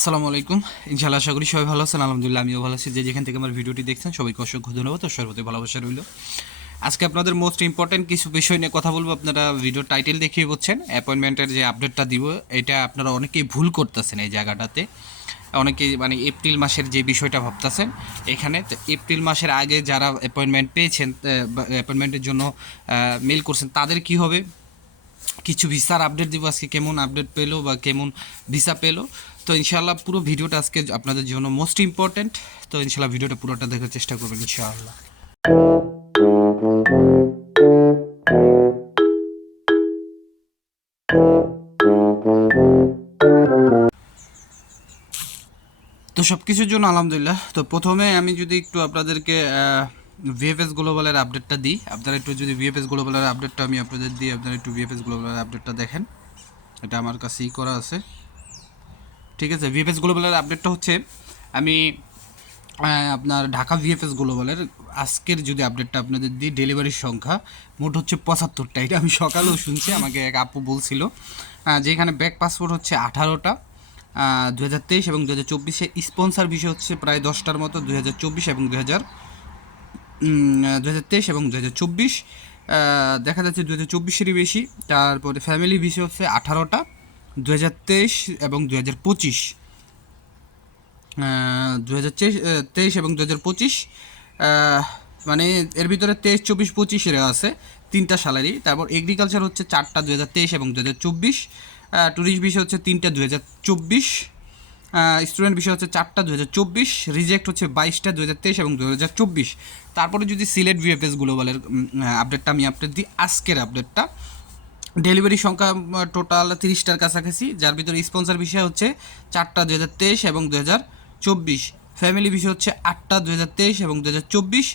আসসালামু আলাইকুম। ইনশাআল্লাহ আশা করি সবাই ভালো আছেন। আলহামদুলিল্লাহ আমিও ভালো আছি। যে যেখান থেকে আমার ভিডিওটি দেখছেন সবাইকে অসংখ্য ধন্যবাদ ও সর্বদাই ভালোবাসা রইল। আজকে আপনাদের মোস্ট ইম্পর্ট্যান্ট কিছু বিষয় নিয়ে কথা বলবো। আপনারা ভিডিও টাইটেল দেখিয়ে বুঝছেন, অ্যাপয়েন্টমেন্টের যে আপডেটটা দিব এটা আপনারা অনেকেই ভুল করতেছেন এই জায়গাটাতে। অনেকেই মানে এপ্রিল মাসের যে বিষয়টা ভাবতেছেন এখানে, তো এপ্রিল মাসের আগে যারা অ্যাপয়েন্টমেন্ট পেয়েছেন বা অ্যাপয়েন্টমেন্টের জন্য মেল করছেন তাদের কি হবে, কিছু ভিসার আপডেট দিব আজকে, কেমন আপডেট পেলো বা কেমন ভিসা পেলো। তো ইনশাআল্লাহ পুরো ভিডিওটা আজকে আপনাদের জন্য মোস্ট ইম্পর্ট্যান্ট। তো ইনশাআল্লাহ ভিডিওটা পুরোটা দেখার চেষ্টা করবেন ইনশাআল্লাহ। তো সব কিছুর জন্য আলহামদুলিল্লাহ। তো প্রথমে আমি যদি একটু আপনাদেরকে ভিএফএস গ্লোবালের আপডেটটা দিই, আপনারা একটু যদি ভিএফএস গ্লোবালের আপডেটটা আমি আপনাদের দিই, আপনারা একটু ভিএফএস গ্লোবালের আপডেটটা দেখেন। এটা আমার কাছেই করা আছে, ঠিক আছে। ভিএফএস গ্লোবালের আপডেটটা হচ্ছে আমি আপনার ঢাকা ভিএফএস গ্লোবালের আজকের যদি আপডেটটা আপনাদের দিই, ডেলিভারির সংখ্যা মোট হচ্ছে 75টা। এটা আমি সকালেও শুনছি, আমাকে এক আপু বলছিল। যেখানে ব্যাক পাসপোর্ট হচ্ছে 18টা 2023 এবং 2024। স্পন্সার বিষয় হচ্ছে প্রায় 10টার মতো, 2024 এবং 2023 এবং 2024। দেখা যাচ্ছে 2024-এরই বেশি। তারপরে ফ্যামিলি বিষয় হচ্ছে 18টা 2023 এবং 2025। 2023 এবং 2025, মানে এর ভিতরে 23, 24, 25 আছে 3টা স্যালারি। তারপর এগ্রিকালচার হচ্ছে 4টা 2023 এবং 2024। ট্যুরিস্ট বিষয় হচ্ছে 3টা 2024। স্টুডেন্ট বিষয় হচ্ছে 4টা 2024। রিজেক্ট হচ্ছে 22টা 2023 এবং 2024। তারপরে যদি সিলেট ভিএফএস গ্লোবালের আপডেটটা আমি আপডেট দিই, আজকের আপডেটটা ডেলিভারি সংখ্যা টোটাল 30টার কাছাকাছি, যার ভিতরে স্পন্সর বিষয় হচ্ছে 4টা 2023 এবং 2024। ফ্যামিলি বিষয় হচ্ছে 8টা 2023 এবং 2024।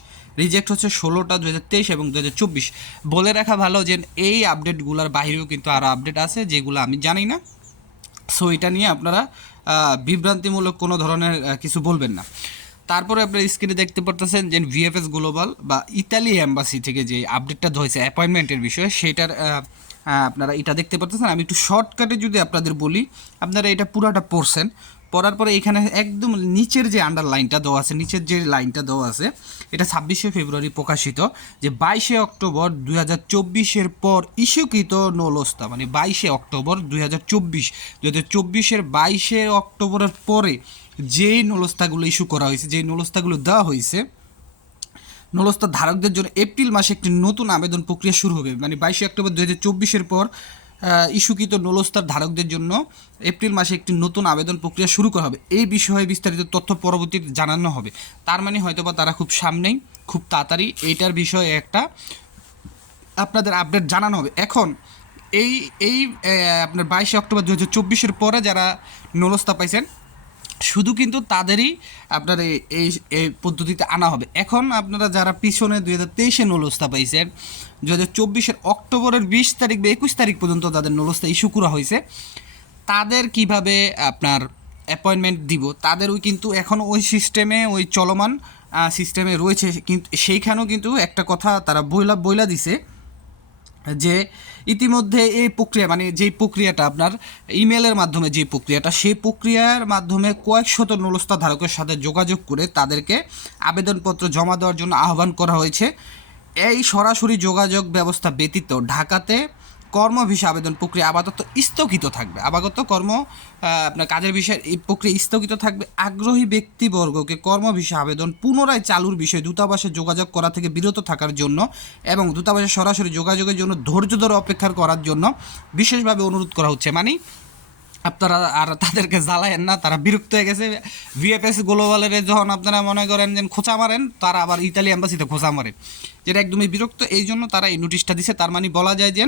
রিজেক্ট হচ্ছে 16টা 2023 এবং 2024। বলে রাখা ভালো যে এই আপডেটগুলোর বাইরেও কিন্তু আরও আপডেট আছে যেগুলো আমি জানি না। সো এটা নিয়ে আপনারা বিভ্রান্তিমূলক কোনো ধরনের কিছু বলবেন না। তারপরে আপনারা স্ক্রিনে দেখতে পারতেছেন যে ভিএফএস গ্লোবাল বা ইতালি এম্বাসি থেকে যে আপডেটটা হয়েছে অ্যাপয়েন্টমেন্টের বিষয়ে, সেটার আপনারা এটা দেখতে পারতেছেন। আমি একটু শর্টকাটে যদি আপনাদের বলি, আপনারা এটা পুরাটা পড়ছেন, পড়ার পরে এখানে একদম নিচের যে আন্ডারলাইনটা দেওয়া আছে, নিচের যে লাইনটা দেওয়া আছে, এটা 26শে ফেব্রুয়ারি প্রকাশিত যে 22শে অক্টোবর 2024-এর পর ইস্যুকৃত নলস্তা, মানে 22শে অক্টোবর 2024, 2024-এর 22শে অক্টোবরের পরে যেই নলস্তাগুলো ইস্যু করা হয়েছে, যেই নলস্তাগুলো দেওয়া হয়েছে, নলস্তার ধারকদের জন্য এপ্রিল মাসে একটি নতুন আবেদন প্রক্রিয়া শুরু হবে। মানে 22শে অক্টোবর 2024-এর পর ইস্যুকৃত নলস্তার ধারকদের জন্য এপ্রিল মাসে একটি নতুন আবেদন প্রক্রিয়া শুরু করা হবে। এই বিষয়ে বিস্তারিত তথ্য পরবর্তীতে জানানো হবে। তার মানে হয়তোবা তারা খুব সামনেই, খুব তাড়াতাড়ি এইটার বিষয়ে একটা আপনাদের আপডেট জানানো হবে। এখন এই এই আপনার 22শে অক্টোবর 2024-এর পরে যারা নলস্তা পাইছেন শুধু কিন্তু তাদেরই আপনার এই এই পদ্ধতিতে আনা হবে। এখন আপনারা যারা পিছনে 2023-এ নলস্তা পাইছেন, 2024-এর অক্টোবরের 20 তারিখ বা 21 তারিখ পর্যন্ত তাদের নলস্তা ইস্যু করা হয়েছে, তাদের কিভাবে আপনার অ্যাপয়েন্টমেন্ট দিব, তাদের ওই কিন্তু এখন ওই সিস্টেমে, ওই চলমান সিস্টেমে রয়েছে। কিন্তু সেইখানেও কিন্তু একটা কথা তারা বইলা দিছে যে ইতিমধ্যে এই প্রক্রিয়া, মানে যেই প্রক্রিয়াটা আপনার ইমেলের মাধ্যমে, যে প্রক্রিয়াটা, সেই প্রক্রিয়ার মাধ্যমে কয়েক শত নলস্তা ধারকের সাথে যোগাযোগ করে তাদেরকে আবেদনপত্র জমা দেওয়ার জন্য আহ্বান করা হয়েছে। এই সরাসরি যোগাযোগ ব্যবস্থা ব্যতীত ঢাকাতে কর্ম ভিসা আবেদন প্রক্রিয়া আপাতত স্থগিত থাকবে। আপাতত আপনার কাজের বিষয়ে এই প্রক্রিয়া স্থগিত থাকবে। আগ্রহী ব্যক্তিবর্গকে কর্ম ভিসা আবেদন পুনরায় চালুর বিষয়ে দূতাবাসে যোগাযোগ করা থেকে বিরত থাকার জন্য এবং দূতাবাসে সরাসরি যোগাযোগের জন্য ধৈর্য ধরে অপেক্ষা করার জন্য বিশেষভাবে অনুরোধ করা হচ্ছে। মানে আপনারা আর তাদেরকে জ্বালায়েন না, তারা বিরক্ত হয়ে গেছে। ভিএফএস গ্লোবালের যখন আপনারা মনে করেন যে খোঁচা মারেন, তারা আবার ইতালি এম্বাসিতে খোঁচা মারে, যেটা একদমই বিরক্ত। এই জন্য তারা এই নোটিশটা দিছে। তার মানে বলা যায় যে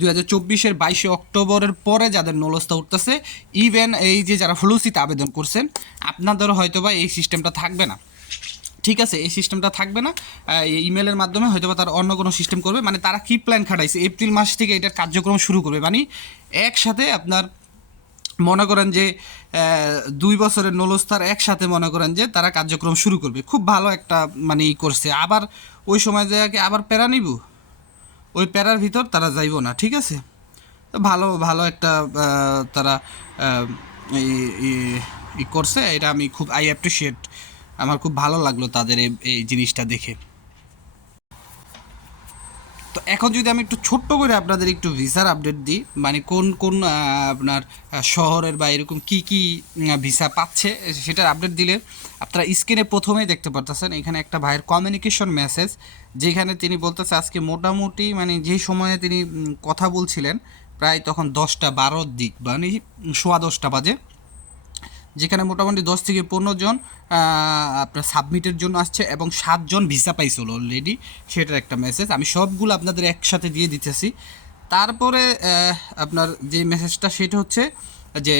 2024-এর 22শে অক্টোবরের পরে যাদের নলস্তা উঠতেছে, ইভেন এই যে যারা ফ্লুসিতে আবেদন করছেন, আপনাদেরও হয়তোবা এই সিস্টেমটা থাকবে না। ঠিক আছে, এই সিস্টেমটা থাকবে না। ইমেলের মাধ্যমে হয়তো বা তারা অন্য কোনো সিস্টেম করবে। মানে তারা কি প্ল্যান খাটাইছে, এপ্রিল মাস থেকে এটার কার্যক্রম শুরু করবে। মানে একসাথে আপনার মনে করেন যে 2 বছরের নলস্তার একসাথে মনে করেন যে তারা কার্যক্রম শুরু করবে। খুব ভালো একটা মানে করছে। আবার ওই সময় জায়গাকে আবার প্যারা নিব, ওই প্যারার ভিতর তারা যাইব না। ঠিক আছে, তো ভালো ভালো একটা তারা ই করছে, এটা আমি খুব অ্যাপ্রিসিয়েট, আমার খুব ভালো লাগলো তাদের এই জিনিসটা দেখে। তো এখন যদি আমি একটু ছোট্ট করে আপনাদের একটু ভিসার আপডেট দিই, মানে কোন কোন আপনার শহরের বা এরকম কী কী ভিসা পাচ্ছে সেটার আপডেট দিলে আপনারা স্ক্রিনে প্রথমেই দেখতে পারতেছেন এখানে একটা ভাইয়ের কমিউনিকেশন মেসেজ, যেখানে তিনি বলতেছে আজকে মোটামুটি মানে যে সময়ে তিনি কথা বলছিলেন প্রায় তখন 10টা 12 দিক মানে 10:15 বাজে, যেখানে মোটামুটি 10 থেকে 15 জন আপনার সাবমিটের জন্য আসছে এবং 7 জন ভিসা পাইছিল অলরেডি, সেটার একটা মেসেজ আমি সবগুলো আপনাদের একসাথে দিয়ে দিতেছি। তারপরে আপনার যে মেসেজটা সেটা হচ্ছে যে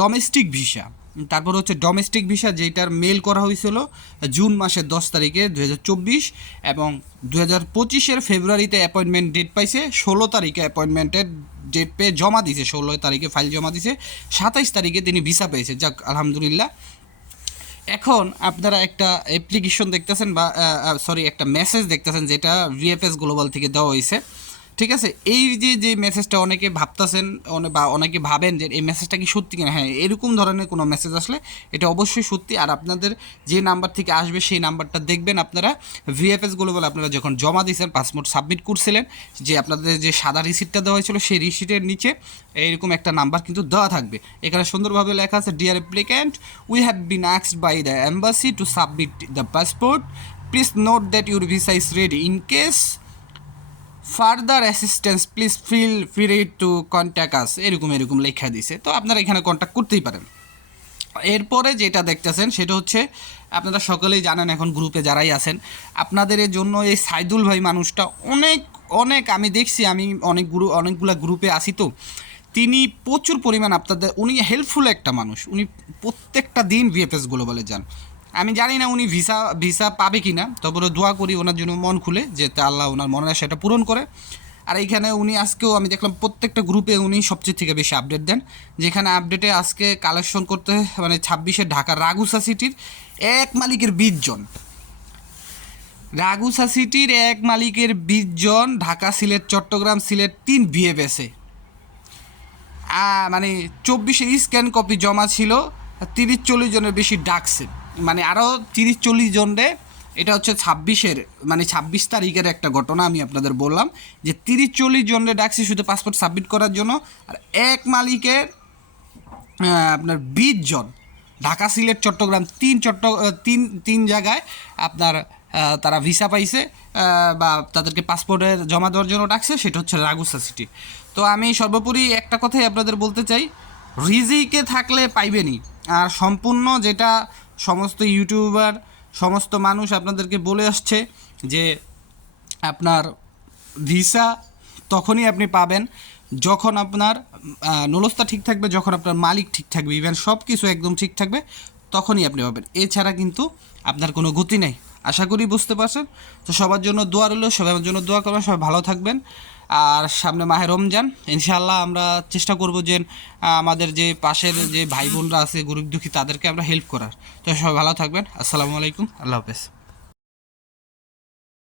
ডোমেস্টিক ভিসা, তারপর হচ্ছে ডোমেস্টিক ভিসা যেটার মেল করা হয়েছিল জুন মাসের 10 তারিখে 2024 এবং 2025-এর ফেব্রুয়ারিতে অ্যাপয়েন্টমেন্ট ডেট পাইছে, 16 তারিখে অ্যাপয়েন্টমেন্টের ডেট পেয়ে জমা দিছে, 16 তারিখে ফাইল জমা দিছে, 27 তারিখে তিনি ভিসা পেয়েছে, যাক আলহামদুলিল্লাহ। এখন আপনারা একটা অ্যাপ্লিকেশন দেখতেছেন বা সরি একটা মেসেজ দেখতেছেন যেটা ভিএফএস গ্লোবাল থেকে দেওয়া হয়েছে, ঠিক আছে। এই যে মেসেজটা অনেকে ভাবতেছেন বা অনেকে ভাবেন যে এই মেসেজটা কি সত্যি কিনা, হ্যাঁ এরকম ধরনের কোনো মেসেজ আসলে এটা অবশ্যই সত্যি। আর আপনাদের যে নাম্বার থেকে আসবে সেই নাম্বারটা দেখবেন আপনারা ভিএফএস গ্লোবাল আপনারা যখন জমা দিয়েছেন পাসপোর্ট সাবমিট করছিলেন, যে আপনাদের যে সাদা রিসিপ্টটা দেওয়া হয়েছিল সেই রিসিপ্টের নিচে এইরকম একটা নাম্বার কিন্তু দেওয়া থাকবে, এখানে সুন্দরভাবে লেখা আছে dear applicant we have been asked by the embassy to submit the passport, please note that your visa is ready, in case further assistance please feel free to contact us, এরকম লেখা দিছে, তো আপনারা এখানে কন্ট্যাক্ট করতেই পারেন। এরপরে যেটা দেখতেছেন সেটা হচ্ছে আপনারা সকলেই জানেন এখন গ্রুপে যারাই আছেন আপনাদের জন্য এই সাইদুল ভাই মানুষটা অনেক অনেক আমি দেখছি, আমি অনেকগুলা গ্রুপে আসি, তো তিনি প্রচুর পরিমাণ আপনাদের উনি হেল্পফুল একটা মানুষ, উনি প্রত্যেকটা দিন ভিএফএস গ্লোবালে যান। আমি জানি না উনি ভিসা পাবে কি না, তবে দোয়া করি ওনার জন্য মন খুলে যে আল্লাহ ওনার মনের আশাটা পূরণ করে। আর এইখানে উনি আজকেও আমি দেখলাম প্রত্যেকটা গ্রুপে উনি সবচেয়ে থেকে বেশি আপডেট দেন, যেখানে আপডেটে আজকে কালেকশন করতে মানে 26-এ ঢাকার রাগুসা সিটির এক মালিকের 20 জন, রাগুসা সিটির এক মালিকের 20 জন, ঢাকা সিলেট চট্টগ্রাম সিলেট 3 ভিএফএসে মানে 24-এর স্ক্যান কপি জমা ছিল, 30-40 জনের বেশি ডাকছে, মানে আরও 30-40 জনরে, এটা হচ্ছে 26-এর মানে 26 তারিখের একটা ঘটনা আমি আপনাদের বললাম যে 30-40 জনরে ডাকছি শুধু পাসপোর্ট সাবমিট করার জন্য। আর এক মালিকের আপনার 20 জন, ঢাকা সিলেট চট্টগ্রাম তিন জায়গায় আপনার তারা ভিসা পাইছে বা তাদেরকে পাসপোর্টের জমা দেওয়ার জন্য ডাকছে, সেটা হচ্ছে রাগুসা সিটি। তো আমি সর্বোপরি একটা কথাই আপনাদের বলতে চাই, রিজিকে থাকলে পাইবেনই। আর সম্পূর্ণ যেটা সমস্ত ইউটিউবার সমস্ত মানুষ আপনাদেরকে বলে আসছে যে আপনার ভিসা তখনই আপনি পাবেন যখন আপনার নুলস্তা ঠিক থাকবে, যখন আপনার মালিক ঠিক থাকবে, ইভেন সব কিছু একদম ঠিক থাকবে, তখনই আপনি পাবেন, এছাড়া কিন্তু আপনার কোনো গতি নেই। আশা করি বুঝতে পারছেন। তো সবার জন্য দোয়া রইল, সবার জন্য দোয়া করবেন, সবাই ভালো থাকবেন। আর সামনে মাহে রমজান, ইনশাআল্লাহ আমরা চেষ্টা করব যে আমাদের যে পাশের যে ভাই বোনরা আছে গরিব দুঃখী তাদেরকে আমরা হেল্প করার। তো সবাই ভালো থাকবেন, আসসালামু আলাইকুম, আল্লাহ হাফেজ।